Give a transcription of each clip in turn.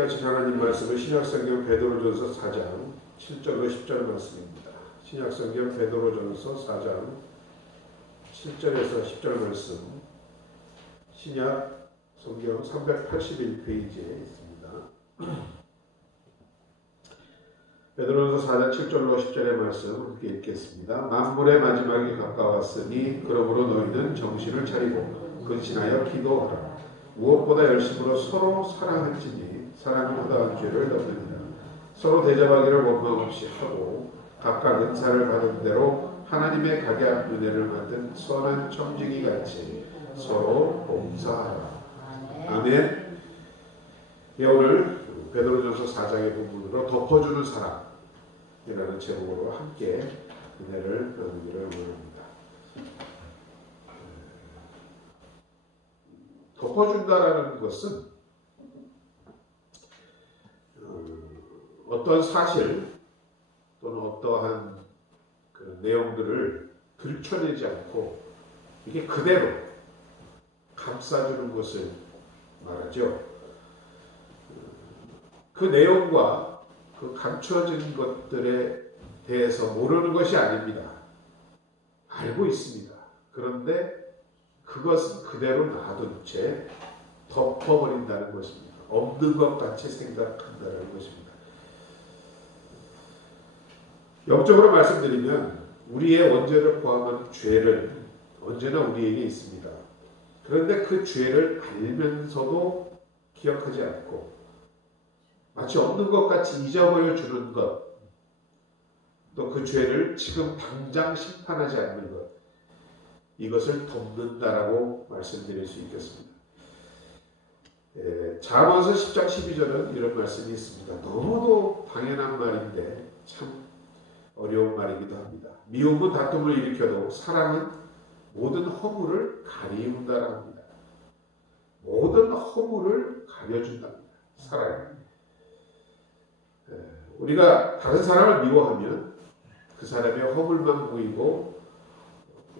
하신 하나님 말씀은 신약성경 베드로전서 4장 7절로 10절 말씀입니다. 신약성경 베드로전서 4장 7절에서 10절 말씀, 신약 성경 381페이지에 있습니다. 베드로전서 4장 7절로 10절의 말씀 함께 읽겠습니다. 만물의 마지막이 가까웠으니 그러므로 너희는 정신을 차리고 근신하여 기도하라. 무엇보다 열심으로 서로 사랑할지니 사랑은 허다한 죄를 덮느니라. 서로 대접하기를 원망 없이 하고 각각 은사를 받은 대로 하나님의 각양 은혜를 만든 선한 청지기 같이 서로 봉사하라. 아멘. 예, 오늘 베드로전서 4장의 본문으로 덮어주는 사랑이라는 제목으로 함께 은혜를 나누기를 원합니다. 덮어준다라는 것은 어떤 사실 또는 어떠한 그 내용들을 들춰내지 않고 이게 그대로 감싸주는 것을 말하죠. 그 내용과 그 감춰진 것들에 대해서 모르는 것이 아닙니다. 알고 있습니다. 그런데 그것은 그대로 놔둔 채 덮어버린다는 것입니다. 없는 것 같이 생각한다는 것입니다. 영적으로 말씀드리면 우리의 원죄를 포함한 죄는 언제나 우리에게 있습니다. 그런데 그 죄를 알면서도 기억하지 않고 마치 없는 것 같이 잊어버려 주는 것, 또 그 죄를 지금 당장 심판하지 않는 것, 이것을 덮는다라고 말씀드릴 수 있겠습니다. 잠언서 10장 12절은 이런 말씀이 있습니다. 너무도 당연한 말인데 참 어려운 말이기도 합니다. 미움은 다툼을 일으켜도 사랑은 모든 허물을 가리운다라고 합니다. 모든 허물을 가려준답니다. 사랑이. 우리가 다른 사람을 미워하면 그 사람의 허물만 보이고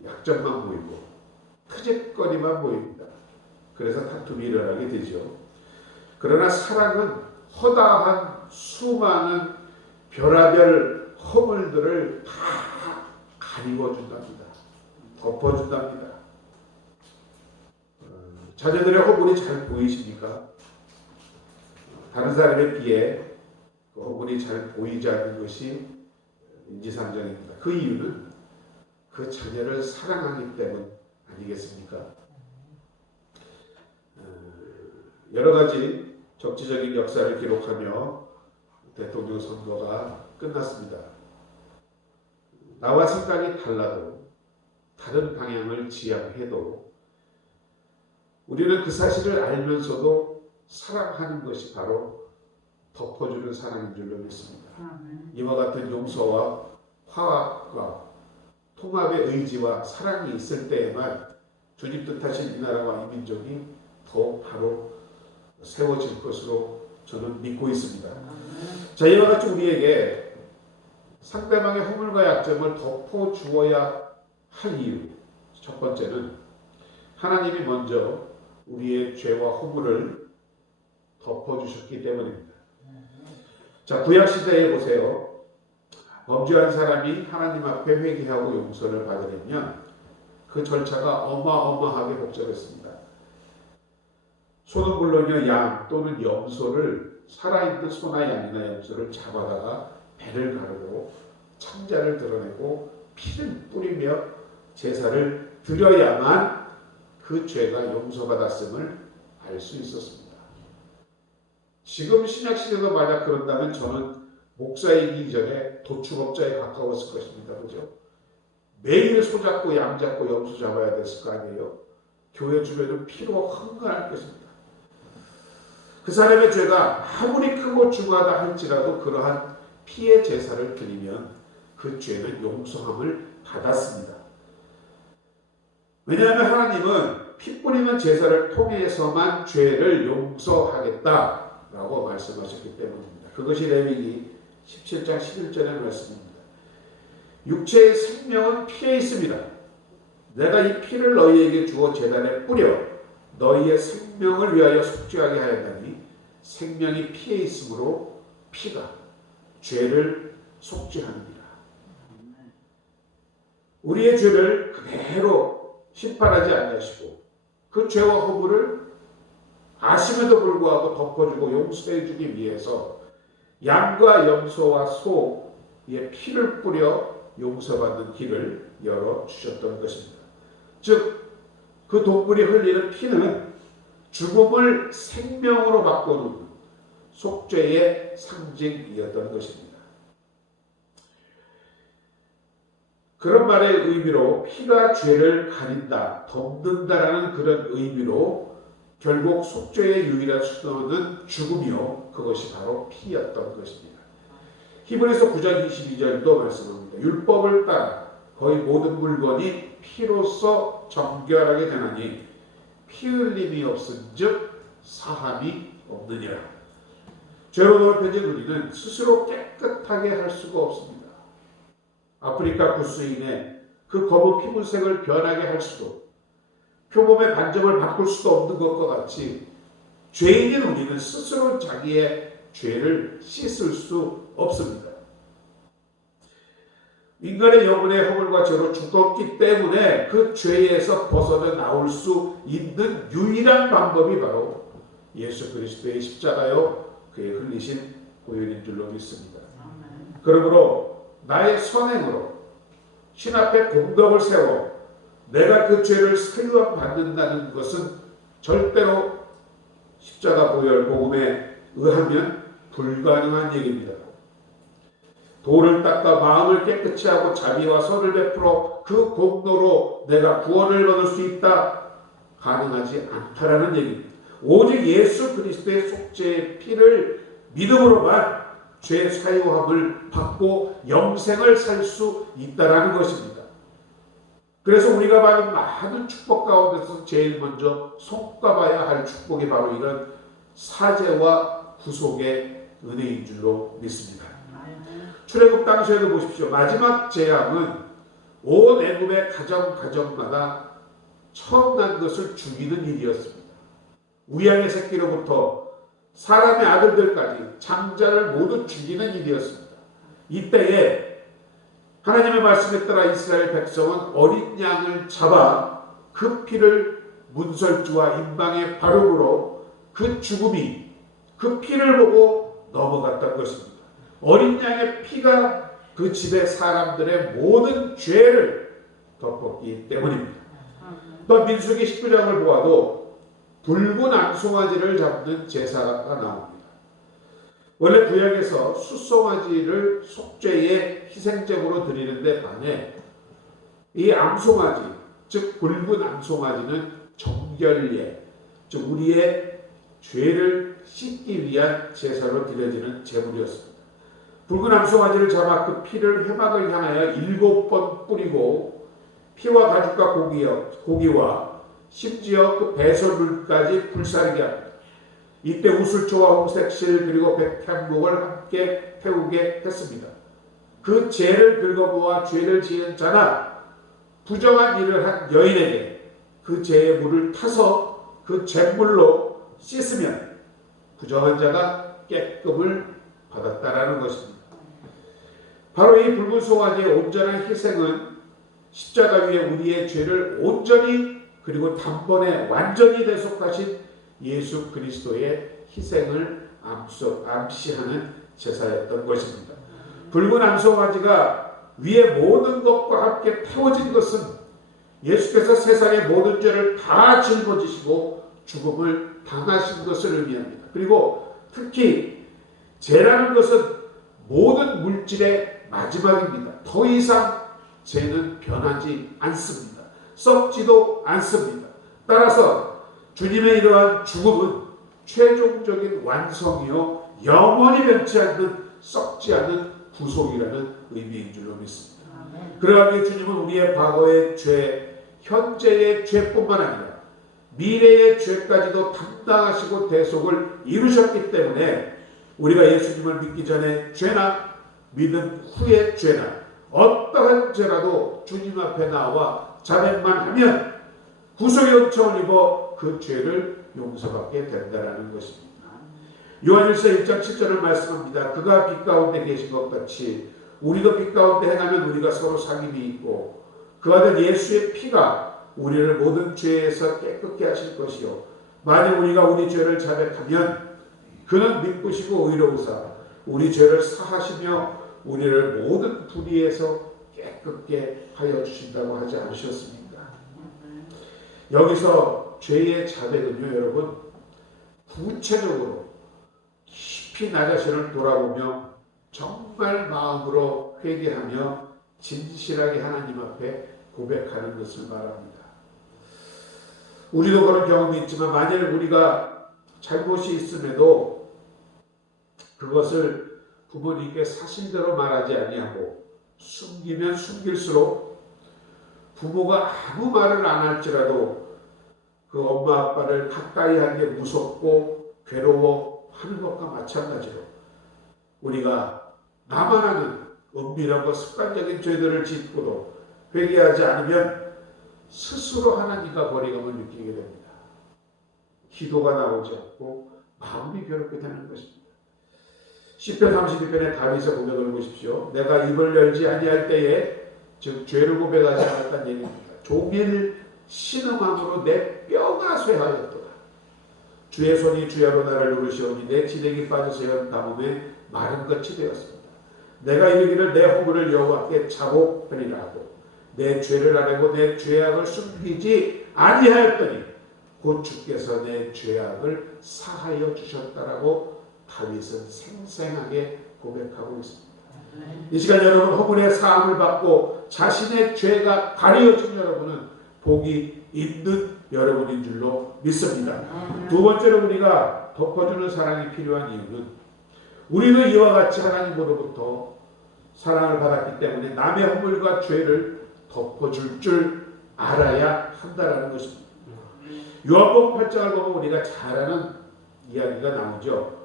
약점만 보이고 트집거리만 보입니다. 그래서 다툼이 일어나게 되죠. 그러나 사랑은 허다한 수많은 별하별 허물들을 다 가리워준답니다. 덮어준답니다. 자녀들의 허물이 잘 보이십니까? 다른 사람에 비해 그 허물이 잘 보이지 않는 것이 인지상정입니다. 그 이유는 그 자녀를 사랑하기 때문 아니겠습니까? 여러 가지 정치적인 역사를 기록하며 대통령 선거가 끝났습니다. 나와 생각이 달라도 다른 방향을 지향해도 우리는 그 사실을 알면서도 사랑하는 것이 바로 덮어주는 사랑인 줄로 믿습니다. 이와 같은 용서와 화합과 통합의 의지와 사랑이 있을 때에만 주님 뜻하신 이 나라와 이 민족이 더 바로 세워질 것으로 저는 믿고 있습니다. 자, 이와 같이 우리에게 상대방의 허물과 약점을 덮어주어야 할 이유, 첫 번째는 하나님이 먼저 우리의 죄와 허물을 덮어주셨기 때문입니다. 자, 구약시대에 보세요. 범죄한 사람이 하나님 앞에 회개하고 용서를 받으려면 그 절차가 어마어마하게 복잡했습니다. 소는 물론이요, 양 또는 염소를, 살아있는 소나 양이나 염소를 잡아다가 배를 가르고 창자를 드러내고 피를 뿌리며 제사를 드려야만 그 죄가 용서받았음을 알 수 있었습니다. 지금 신약시대도 만약 그런다면 저는 목사이기 전에 도축업자에 가까웠을 것입니다. 그죠? 매일 소 잡고 양 잡고 염소 잡아야 됐을 거 아니에요? 교회 주변은 피로 흥건할 것입니다. 그 사람의 죄가 아무리 크고 중하다 할지라도 그러한 피의 제사를 드리면 그 죄는 용서함을 받았습니다. 왜냐하면 하나님은 피 뿌리는 제사를 통해서만 죄를 용서하겠다라고 말씀하셨기 때문입니다. 그것이 레위기 17장 11절의 말씀입니다. 육체의 생명은 피에 있습니다. 내가 이 피를 너희에게 주어 제단에 뿌려 너희의 생명을 위하여 속죄하게 하였다니 생명이 피에 있으므로 피가 죄를 속죄하느니라. 우리의 죄를 그대로 심판하지 아니하시고 그 죄와 허물을 아심에도 불구하고 덮어주고 용서해 주기 위해서 양과 염소와 소의 피를 뿌려 용서받는 길을 열어주셨던 것입니다. 즉 그 동물이 흘리는 피는 죽음을 생명으로 바꾸는 속죄의 상징이었던 것입니다. 그런 말의 의미로 피가 죄를 가린다, 덮는다라는 그런 의미로 결국 속죄의 유일한 수단은 죽음이요, 그것이 바로 피였던 것입니다. 히브리서 9장 22절도 말씀합니다. 율법을 따라 거의 모든 물건이 피로써 정결하게 되나니 피 흘림이 없은즉 사함이 없느니라. 죄로 더럽혀진 우리는 스스로 깨끗하게 할 수가 없습니다. 아프리카 구스인의 그 검은 피부색을 변하게 할 수도, 표범의 반점을 바꿀 수도 없는 것과 같이 죄인인 우리는 스스로 자기의 죄를 씻을 수 없습니다. 인간의 영혼의 허물과 죄로 죽었기 때문에 그 죄에서 벗어나 나올 수 있는 유일한 방법이 바로 예수 그리스도의 십자가요, 그의 흘리신 보혈인 줄로 믿습니다. 그러므로 나의 선행으로 신 앞에 공덕을 세워 내가 그 죄를 사유받는다는 것은 절대로 십자가 보혈 복음에 의하면 불가능한 얘기입니다. 돌을 닦아 마음을 깨끗이 하고 자비와 선을 베풀어 그 공로로 내가 구원을 얻을 수 있다, 가능하지 않다라는 얘기입니다. 오직 예수 그리스도의 속죄의 피를 믿음으로만 죄 사유함을 받고 영생을 살 수 있다라는 것입니다. 그래서 우리가 받은 많은 축복 가운데서 제일 먼저 손꼽아야 할 축복이 바로 이런 사죄와 구속의 은혜인 줄로 믿습니다. 출애굽 당시에도 보십시오. 마지막 재앙은 온 애굽의 가정마다 처음 난 것을 죽이는 일이었습니다. 우양의 새끼로부터 사람의 아들들까지 장자를 모두 죽이는 일이었습니다. 이때에 하나님의 말씀에 따라 이스라엘 백성은 어린 양을 잡아 그 피를 문설주와 임방에 바르므로 그 죽음이 그 피를 보고 넘어갔던 것입니다. 어린 양의 피가 그 집의 사람들의 모든 죄를 덮었기 때문입니다. 또 민수기 19장을 보아도 붉은 암송아지를 잡는 제사가 나옵니다. 원래 구약에서 숫송아지를 속죄의 희생제물로 드리는데 반해 이 암송아지, 즉 붉은 암송아지는 정결례, 즉 우리의 죄를 씻기 위한 제사로 드려지는 제물이었습니다. 붉은 암송아지를 잡아 그 피를 회막을 향하여 7번 뿌리고 피와 가죽과 고기와 심지어 그 배설물까지 불사르게 합니다. 이때 우슬초와 홍색실 그리고 백향목을 함께 태우게 했습니다. 그 죄를 긁어모아 죄를 지은 자나 부정한 일을 한 여인에게 그 죄의 물을 타서 그 죄물로 씻으면 부정한 자가 깨끔을 받았다라는 것입니다. 바로 이 붉은 송아지의 온전한 희생은 십자가 위에 우리의 죄를 온전히 그리고 단번에 완전히 대속하신 예수 그리스도의 희생을 암시하는 제사였던 것입니다. 붉은 암송아지가 위에 모든 것과 함께 태워진 것은 예수께서 세상의 모든 죄를 다 짊어지시고 죽음을 당하신 것을 의미합니다. 그리고 특히 죄라는 것은 모든 물질의 마지막입니다. 더 이상 죄는 변하지 않습니다. 썩지도 않습니다. 따라서 주님의 이러한 죽음은 최종적인 완성이요 영원히 변치 않는 썩지 않는 구속이라는 의미인 줄로 믿습니다. 그러하기에 주님은 우리의 과거의 죄, 현재의 죄뿐만 아니라 미래의 죄까지도 담당하시고 대속을 이루셨기 때문에 우리가 예수님을 믿기 전에 죄나 믿음 후의 죄나 어떠한 죄라도 주님 앞에 나와 자백만 하면 구속의 은총을 입어 그 죄를 용서받게 된다는 것입니다. 요한일서 1장 7절을 말씀합니다. 그가 빛 가운데 계신 것 같이 우리도 빛 가운데 행하면 우리가 서로 사귐이 있고 그 아들 예수의 피가 우리를 모든 죄에서 깨끗게 하실 것이요 만일 우리가 우리 죄를 자백하면 그는 믿으시고 의로우사 우리 죄를 사하시며 우리를 모든 불의에서 깨끗게 하여 주신다고 하지 않으셨습니까? 여기서 죄의 자백은요, 여러분, 구체적으로 깊이 나 자신을 돌아보며 정말 마음으로 회개하며 진실하게 하나님 앞에 고백하는 것을 말합니다. 우리도 그런 경험이 있지만 만일 우리가 잘못이 있음에도 그것을 부모님께 사실대로 말하지 아니하고 숨기면 숨길수록 부모가 아무 말을 안 할지라도 그 엄마 아빠를 가까이 하는 게 무섭고 괴로워하는 것과 마찬가지로 우리가 나만 하는 은밀하고 습관적인 죄들을 짓고도 회개하지 않으면 스스로 하나님과 거리감을 느끼게 됩니다. 기도가 나오지 않고 마음이 괴롭게 되는 것입니다. 시편 32편의 다윗의 고백을 보십시오. 내가 입을 열지 아니할 때에 즉 죄를 고백하지 않았다는 얘기입니다. 종일 신음함으로 내 뼈가 쇠하였도다. 주의 손이 주야로 나를 누르시오니 내 진액이 빠져서 현 가뭄에 마른 것이 되었습니다. 내가 이르기를 내 허물을 여호와께 자복하리라 하고 내 죄를 아뢰고 내 죄악을 숨기지 아니하였더니 곧 주께서 내 죄악을 사하여 주셨다라고 다윗은 생생하게 고백하고 있습니다. 이 시간 여러분 허물의 사함을 받고 자신의 죄가 가려진 여러분은 복이 있는 여러분인 줄로 믿습니다. 두 번째로 우리가 덮어주는 사랑이 필요한 이유는 우리도 이와 같이 하나님으로부터 사랑을 받았기 때문에 남의 허물과 죄를 덮어줄 줄 알아야 한다는 것입니다. 요한복음 8장을 보면 우리가 잘 아는 이야기가 나오죠.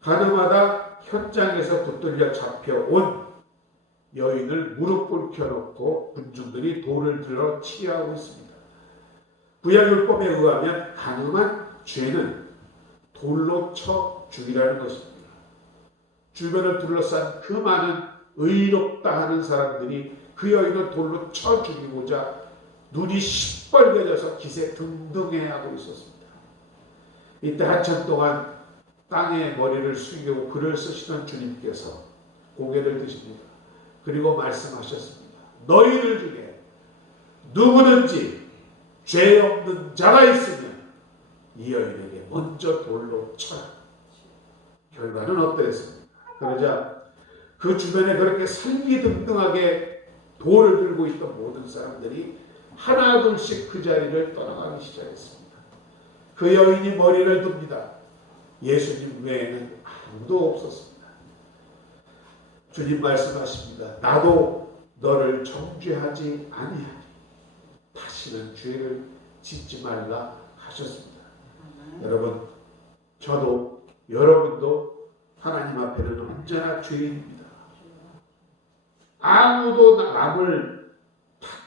가늠하다 현장에서 붙들려 잡혀온 여인을 무릎 꿇혀놓고 군중들이 돌을 들어 치유하고 있습니다. 구약율법에 의하면 가늠한 죄는 돌로 쳐 죽이라는 것입니다. 주변을 둘러싼 그 많은 의롭다 하는 사람들이 그 여인을 돌로 쳐 죽이고자 눈이 시뻘개져서 기세 등등해하고 있었습니다. 이때 한참 동안 땅에 머리를 숙이고 글을 쓰시던 주님께서 고개를 드십니다. 그리고 말씀하셨습니다. 너희들 중에 누구든지 죄 없는 자가 있으면 이 여인에게 먼저 돌로 쳐라. 결과는 어떠했습니까? 그러자 그 주변에 그렇게 살기등등하게 돌을 들고 있던 모든 사람들이 하나 둘씩 그 자리를 떠나가기 시작했습니다. 그 여인이 머리를 듭니다. 예수님 외에는 아무도 없었습니다. 주님 말씀하십니다. 나도 너를 정죄하지 아니하니 다시는 죄를 짓지 말라 하셨습니다. 여러분, 저도 여러분도 하나님 앞에는 언제나 죄인입니다. 아무도 남을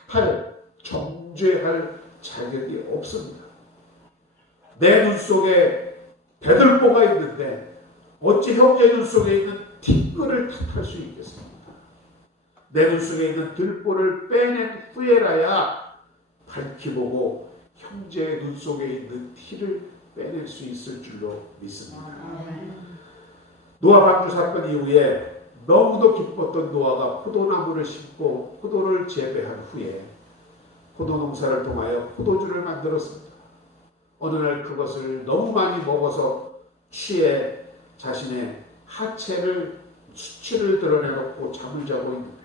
탓할, 정죄할 자격이 없습니다. 내 눈 속에 배들보가 있는데 어찌 형제 눈 속에 있는 티끌을 탓할 수 있겠습니까? 내 눈 속에 있는 들보를 빼낸 후에라야 밝히 보고 형제의 눈 속에 있는 티를 빼낼 수 있을 줄로 믿습니다. 노아 방주 사건 이후에 너무도 기뻤던 노아가 포도나무를 심고 포도를 재배한 후에 포도 농사를 통하여 포도주를 만들었습니다. 어느 날 그것을 너무 많이 먹어서 취해 자신의 하체를 수치를 드러내놓고 잠을 자고 있는데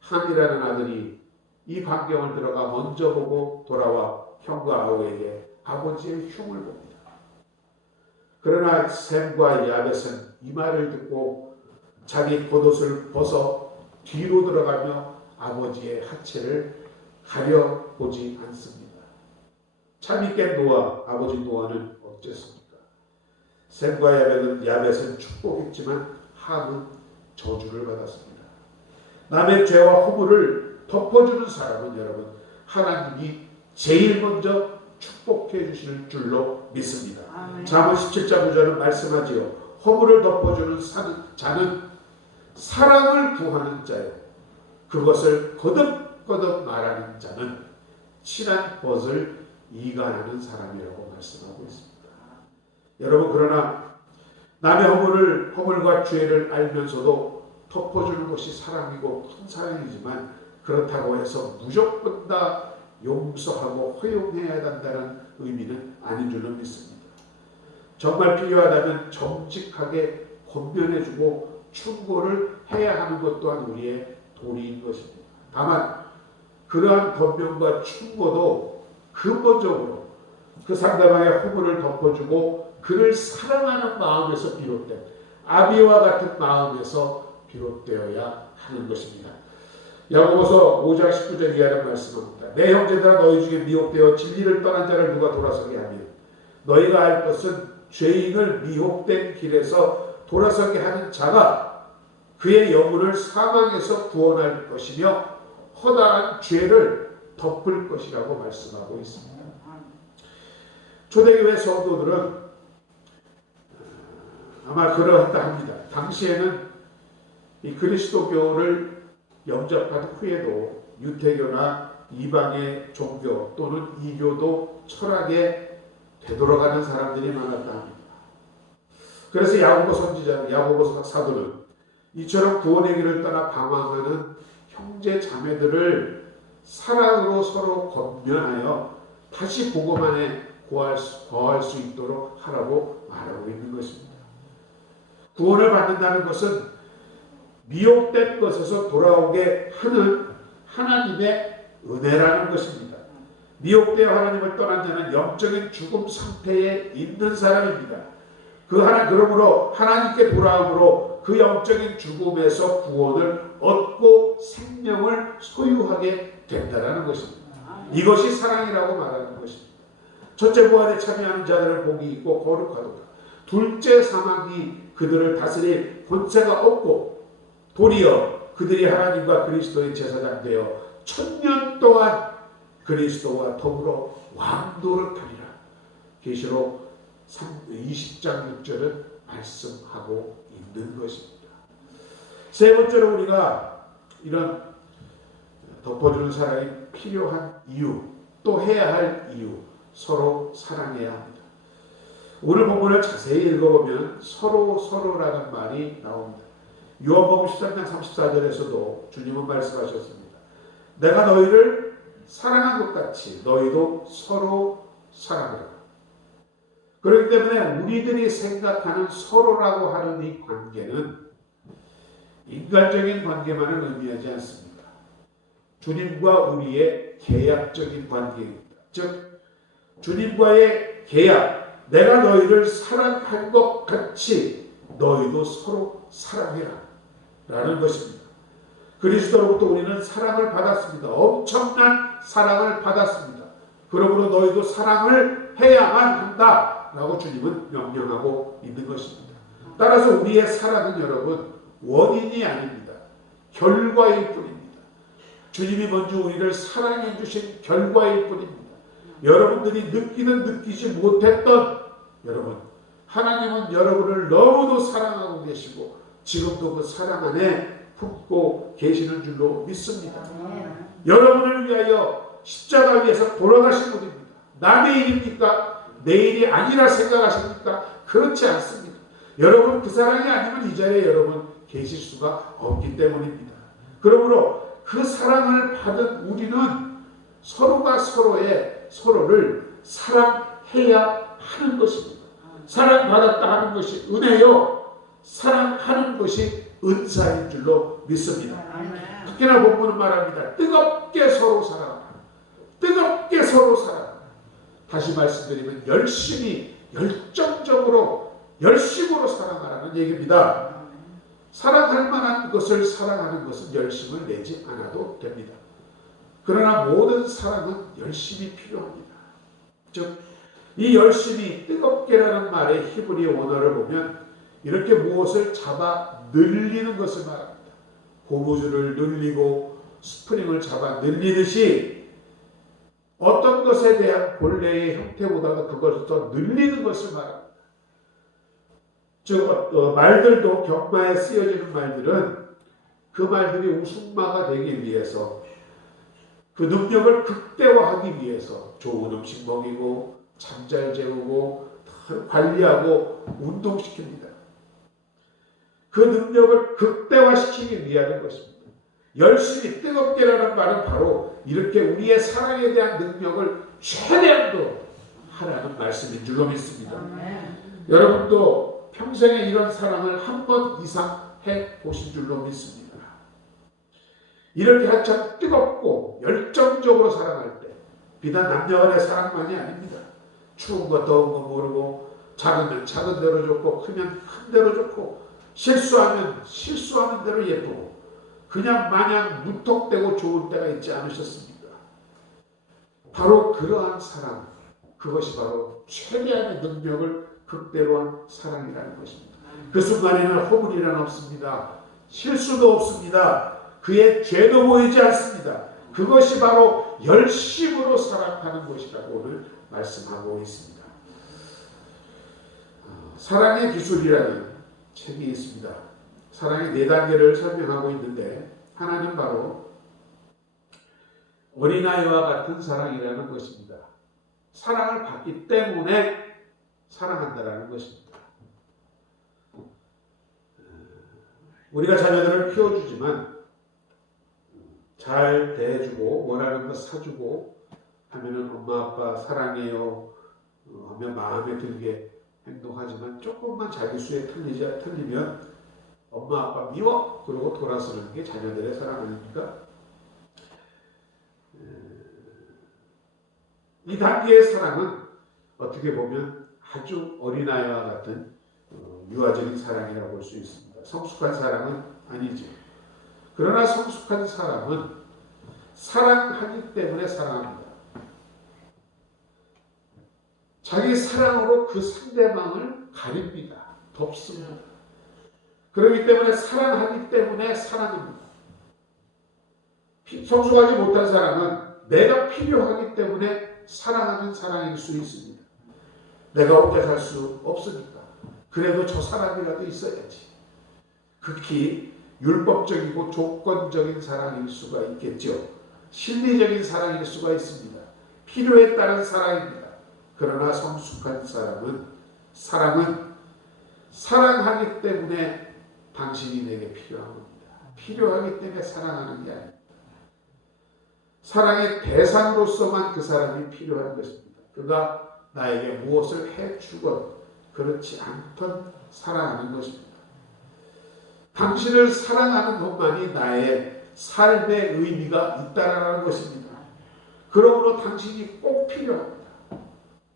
함이라는 아들이 이 광경을 들어가 먼저 보고 돌아와 형과 아우에게 아버지의 흉을 봅니다. 그러나 셈과 야벳은 이 말을 듣고 자기 겉옷을 벗어 뒤로 들어가며 아버지의 하체를 가려보지 않습니다. 참있게 노아, 아버지 노아는 어쨌습니까? 셈과 야벳은 축복했지만 함은 저주를 받았습니다. 남의 죄와 허물을 덮어주는 사람은 여러분 하나님이 제일 먼저 축복해 주실 줄로 믿습니다. 아멘. 잠언 17장 9절은 말씀하지요. 허물을 덮어주는 자는 사랑을 구하는 자요. 그것을 거듭거듭 말하는 자는 친한 벗을 이간하는 사람이라고 말씀하고 있습니다. 여러분, 그러나 남의 허물과 죄를 알면서도 덮어주는 것이 사랑이고 큰 사랑이지만 그렇다고 해서 무조건 다 용서하고 허용해야 한다는 의미는 아닌 줄로 믿습니다. 정말 필요하다면 정직하게 권면해주고 충고를 해야 하는 것 또한 우리의 도리인 것입니다. 다만 그러한 권면과 충고도 근본적으로 그 상대방의 허물을 덮어주고 그를 사랑하는 마음에서 비롯된 아비와 같은 마음에서 비롯되어야 하는 것입니다. 야고보서 5장 19절 이하를 말씀합니다. 내 형제들아, 너희 중에 미혹되어 진리를 떠난 자를 누가 돌아서게 하며 너희가 알 것은 죄인을 미혹된 길에서 돌아서게 하는 자가 그의 영혼을 사망에서 구원할 것이며 허다한 죄를 덮을 것이라고 말씀하고 있습니다. 초대교회 성도들은 아마 그러하다 합니다. 당시에는 이 그리스도교를 영접한 후에도 유태교나 이방의 종교 또는 이교도 철학에 되돌아가는 사람들이 많았다 합니다. 그래서 야고보 선지자, 야고보 사도는 이처럼 구원의 길을 떠나 방황하는 형제 자매들을 사랑으로 서로 권면하여 다시 복음 안에 거할 수 있도록 하라고 말하고 있는 것입니다. 구원을 받는다는 것은 미혹된 것에서 돌아오게 하는 하나님의 은혜라는 것입니다. 미혹되어 하나님을 떠난 자는 영적인 죽음 상태에 있는 사람입니다. 그러므로 하나님께 돌아옴으로 그 영적인 죽음에서 구원을 얻고 생명을 소유하게 된다는 것입니다. 이것이 사랑이라고 말하는 것입니다. 첫째 부활에 참여하는 자들은 복이 있고 거룩하도다. 둘째 사망이 그들을 다스릴 권세가 없고 도리어 그들이 하나님과 그리스도의 제사장 되어 1000년 동안 그리스도와 더불어 왕노를 하리라. 계시록 20장 6절은 말씀하고 있는 것입니다. 세 번째로 우리가 이런 덮어주는 사랑이 필요한 이유, 또 해야 할 이유, 서로 사랑해야 합니다. 오늘 본문을 자세히 읽어보면 서로라는 말이 나옵니다. 요한복음 13장 34절에서도 주님은 말씀하셨습니다. 내가 너희를 사랑한 것 같이 너희도 서로 사랑하라. 그렇기 때문에 우리들이 생각하는 서로라고 하는 이 관계는 인간적인 관계만을 의미하지 않습니다. 주님과 우리의 계약적인 관계입니다. 즉 주님과의 계약, 내가 너희를 사랑한 것 같이 너희도 서로 사랑해라 라는 것입니다. 그리스도로부터 우리는 사랑을 받았습니다. 엄청난 사랑을 받았습니다. 그러므로 너희도 사랑을 해야만 한다 라고 주님은 명령하고 있는 것입니다. 따라서 우리의 사랑은 여러분 원인이 아닙니다. 결과일 뿐입니다. 주님이 먼저 우리를 사랑해 주신 결과일 뿐입니다. 여러분들이 느끼는 느끼지 못했던 여러분, 하나님은 여러분을 너무도 사랑하고 계시고 지금도 그 사랑 안에 품고 계시는 줄로 믿습니다. 여러분을 위하여 십자가 위에서 돌아가신 분입니다. 남의 일입니까? 내 일이 아니라 생각하십니까? 그렇지 않습니다. 여러분 그 사랑이 아니면 이 자리에 여러분 계실 수가 없기 때문입니다. 그러므로 그 사랑을 받은 우리는 서로가 서로를 사랑해야 하는 것입니다. 사랑받았다 하는 것이 은혜요, 사랑하는 것이 은사인 줄로 믿습니다. 특히나 본문은 말합니다. 뜨겁게 서로 사랑하라. 뜨겁게 서로 사랑하라. 다시 말씀드리면 열심히, 열정적으로, 열심으로 사랑하라는 얘기입니다. 사랑할 만한 것을 사랑하는 것은 열심을 내지 않아도 됩니다. 그러나 모든 사랑은 열심이 필요합니다. 즉, 이 열심이 뜨겁게라는 말의 히브리 원어를 보면 이렇게 무엇을 잡아 늘리는 것을 말합니다. 고무줄을 늘리고 스프링을 잡아 늘리듯이 어떤 것에 대한 본래의 형태보다도 그것을 더 늘리는 것을 말합니다. 즉 말들도 경마에 쓰여지는 말들은 그 말들이 웃음마가 되기 위해서 그 능력을 극대화하기 위해서 좋은 음식 먹이고 잠잘 재우고 관리하고 운동시킵니다. 그 능력을 극대화시키기 위한 것입니다. 열심히 뜨겁게라는 말은 바로 이렇게 우리의 사랑에 대한 능력을 최대한도 하라는 말씀인 줄로 믿습니다. 여러분도 평생에 이런 사랑을 한 번 이상 해보신 줄로 믿습니다. 이렇게 한참 뜨겁고 열정적으로 사랑할 때 비단 남녀 간의 사랑만이 아닙니다. 추운 거 더운 거 모르고 작으면 작은 대로 좋고 크면 큰 대로 좋고 실수하면 실수하는 대로 예쁘고 그냥 마냥 무턱대고 좋은 때가 있지 않으셨습니까? 바로 그러한 사랑, 그것이 바로 최대한의 능력을 극대로한 사랑이라는 것입니다. 그 순간에는 허물이란 없습니다. 실수도 없습니다. 그의 죄도 보이지 않습니다. 그것이 바로 열심으로 사랑하는 것이라고 오늘 말씀하고 있습니다. 사랑의 기술이라는 책이 있습니다. 사랑의 4단계를 설명하고 있는데 하나는 바로 어린아이와 같은 사랑이라는 것입니다. 사랑을 받기 때문에 사랑한다라는 것입니다. 우리가 자녀들을 키워주지만 잘 대해주고 원하는 거 사주고 하면은 엄마 아빠 사랑해요 하며 마음에 들게 행동하지만 조금만 자기 수에 틀리면 엄마 아빠 미워 그러고 돌아서는 게 자녀들의 사랑 아닙니까? 이 단계의 사랑은 어떻게 보면 아주 어린아이와 같은 유아적인 사랑이라고 볼 수 있습니다. 성숙한 사랑은 아니죠. 그러나 성숙한 사람은 사랑하기 때문에 사랑합니다. 자기 사랑으로 그 상대방을 가립니다. 덮습니다. 그렇기 때문에 사랑하기 때문에 사랑합니다. 성숙하지 못한 사람은 내가 필요하기 때문에 사랑하는 사랑일 수 있습니다. 내가 혼자 살 수 없으니까. 그래도 저 사람이라도 있어야지. 극히 율법적이고 조건적인 사랑일 수가 있겠죠. 심리적인 사랑일 수가 있습니다. 필요에 따른 사랑입니다. 그러나 성숙한 사랑은 사랑하기 때문에 당신이 내게 필요한 겁니다. 필요하기 때문에 사랑하는 게 아닙니다. 사랑의 대상으로서만 그 사람이 필요한 것입니다. 그가 나에게 무엇을 해주건 그렇지 않던 사랑하는 것입니다. 당신을 사랑하는 것만이 나의 삶의 의미가 있다라는 것입니다. 그러므로 당신이 꼭 필요합니다.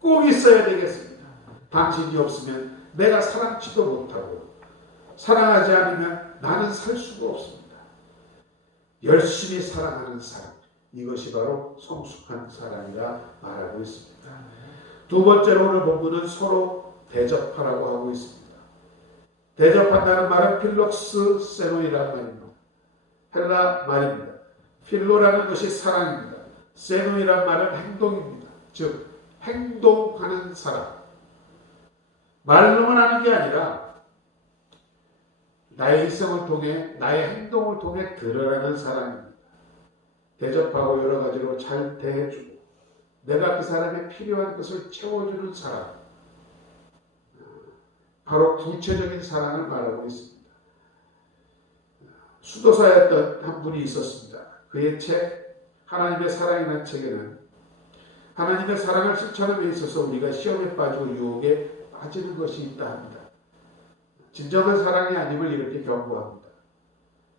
꼭 있어야 되겠습니다. 당신이 없으면 내가 사랑치도 못하고 사랑하지 않으면 나는 살 수가 없습니다. 열심히 사랑하는 사랑, 이것이 바로 성숙한 사랑이라 말하고 있습니다. 두 번째로 오늘 본문은 서로 대접하라고 하고 있습니다. 대접한다는 말은 필록스 세노이라는 말입니다. 헬라 말입니다. 필로라는 것이 사랑입니다. 세노이라는 말은 행동입니다. 즉 행동하는 사람. 말로만 하는 게 아니라 나의 일생을 통해 나의 행동을 통해 드러나는 사랑입니다. 대접하고 여러 가지로 잘 대해주고 내가 그 사람의 필요한 것을 채워주는 사람. 바로 구체적인 사랑을 말하고 있습니다. 수도사였던 한 분이 있었습니다. 그의 책 하나님의 사랑이라는 책에는 하나님의 사랑을 실천함에 있어서 우리가 시험에 빠지고 유혹에 빠지는 것이 있다 합니다. 진정한 사랑이 아님을 이렇게 경고합니다.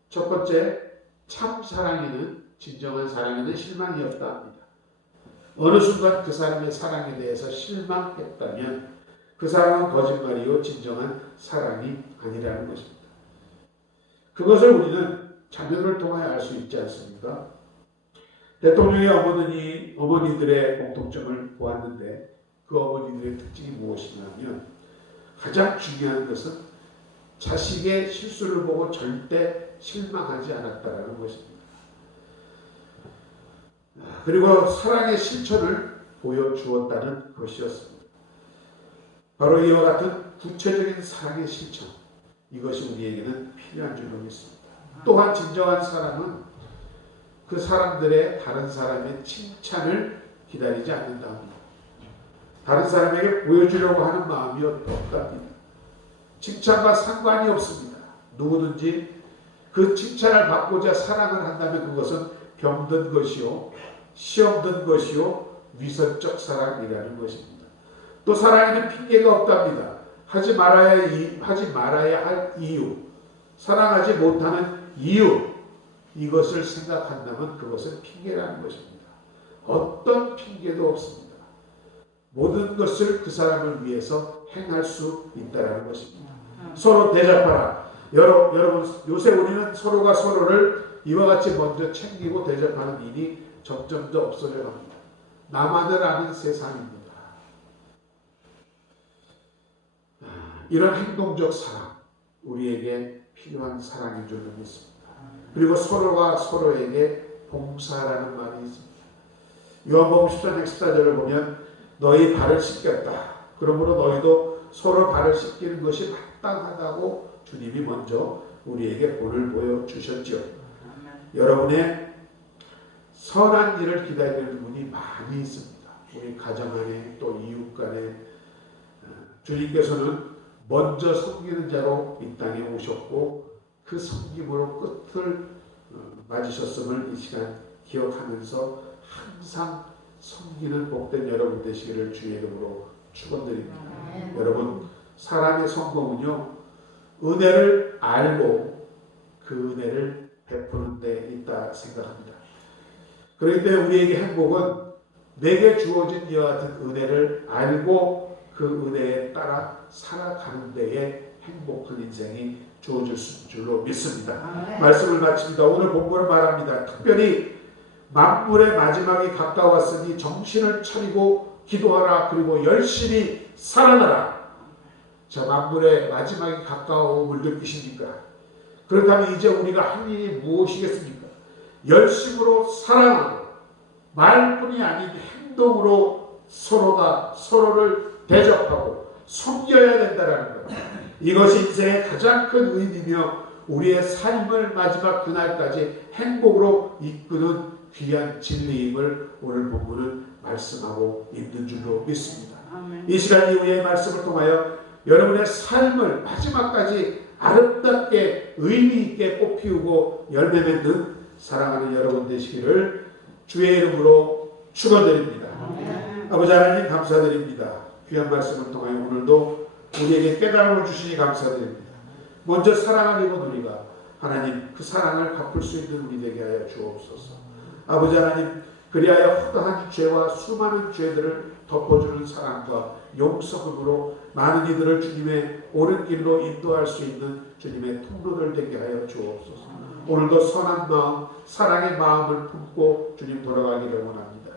첫 번째, 참 사랑에는 진정한 사랑에는 실망이 없다 합니다. 어느 순간 그 사람의 사랑에 대해서 실망했다면 그 사랑은 거짓말이요 진정한 사랑이 아니라는 것입니다. 그것을 우리는 자녀를 통해 알 수 있지 않습니까? 대통령의 어머니들의 공통점을 보았는데 그 어머니들의 특징이 무엇이냐면 가장 중요한 것은 자식의 실수를 보고 절대 실망하지 않았다는 것입니다. 그리고 사랑의 실천을 보여주었다는 것이었습니다. 바로 이와 같은 구체적인 사랑의 실천, 이것이 우리에게는 필요한 줄로 믿습니다. 또한 진정한 사랑은 그 사람들의 다른 사람의 칭찬을 기다리지 않는다 합니다. 다른 사람에게 보여주려고 하는 마음이 없답니다. 칭찬과 상관이 없습니다. 누구든지 그 칭찬을 받고자 사랑을 한다면 그것은 병든 것이요, 시험든 것이요, 위선적 사랑이라는 것입니다. 또 사랑에는 핑계가 없답니다. 하지 말아야 할 이유, 사랑하지 못하는 이유, 이것을 생각한다면 그것은 핑계라는 것입니다. 어떤 핑계도 없습니다. 모든 것을 그 사람을 위해서 행할 수 있다는 것입니다. 서로 대접하라. 여러분, 요새 우리는 서로가 서로를 이와 같이 먼저 챙기고 대접하는 일이 점점 더 없어져 갑니다. 나만을 아는 세상입니다. 이런 행동적 사랑, 우리에게 필요한 사랑인 줄 믿습니다. 그리고 서로가 서로에게 봉사라는 말이 있습니다. 요한복음 10장 14절을 보면 너희 발을 씻겼다. 그러므로 너희도 서로 발을 씻기는 것이 마땅하다고 주님이 먼저 우리에게 본을 보여주셨죠. 여러분의 선한 일을 기다리는 분이 많이 있습니다. 우리 가정 안에 또 이웃 간에 주님께서는 먼저 섬기는 자로 이 땅에 오셨고 그 섬김으로 끝을 맞으셨음을 이 시간 기억하면서 항상 섬기는 복된 여러분 되시기를 주의 이름으로 축원드립니다. 여러분, 사람의 성공은요, 은혜를 알고 그 은혜를 베푸는 데 있다 생각합니다. 그렇기 때문에 우리에게 행복은 내게 주어진 이와 같은 은혜를 알고 그 은혜에 따라 살아가는 데에 행복한 인생이 주어질 줄로 믿습니다. 말씀을 마칩니다. 오늘 본문을 말합니다. 특별히 만물의 마지막이 가까웠으니 정신을 차리고 기도하라. 그리고 열심히 살아나라. 자, 만물의 마지막이 가까움을 느끼십니까? 그렇다면 이제 우리가 할 일이 무엇이겠습니까? 열심으로 사랑하고 말뿐이 아닌 행동으로 서로가 서로를 대접하고 섬겨야 된다는 것. 이것이 인생의 가장 큰 의미며 우리의 삶을 마지막 그날까지 행복으로 이끄는 귀한 진리임을 오늘 본문은 말씀하고 있는 줄로 믿습니다. 이 시간 이후의 말씀을 통하여 여러분의 삶을 마지막까지 아름답게 의미 있게 꽃피우고 열매 맺는 사랑하는 여러분 되시기를 주의 이름으로 축원드립니다. 아버지 하나님 감사드립니다. 귀한 말씀을 통하여 오늘도 우리에게 깨달음을 주시니 감사드립니다. 먼저 사랑하려는 우리가 하나님 그 사랑을 갚을 수 있는 우리 되게 하여 주옵소서. 아버지 하나님, 그리하여 허다한 죄와 수많은 죄들을 덮어주는 사랑과 용서함으로 많은 이들을 주님의 옳은 길로 인도할 수 있는 주님의 통로를 되게 하여 주옵소서. 오늘도 선한 마음, 사랑의 마음을 품고 주님 돌아가기를 원합니다.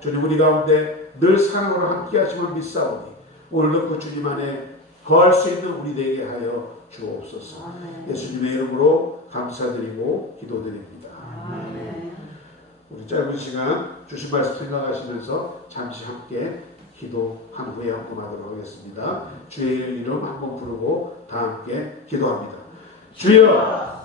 주님, 우리 가운데 늘 사랑으로 함께 하심을 믿사오니 오늘도 그 주님 안에 거할 수 있는 우리 되게 하여 주옵소서. 예수님의 이름으로 감사드리고 기도드립니다. 우리 짧은 시간 주신 말씀 생각하시면서 잠시 함께 기도한 후에 헌금하도록 하겠습니다. 주의 이름 한번 부르고 다 함께 기도합니다. 주여,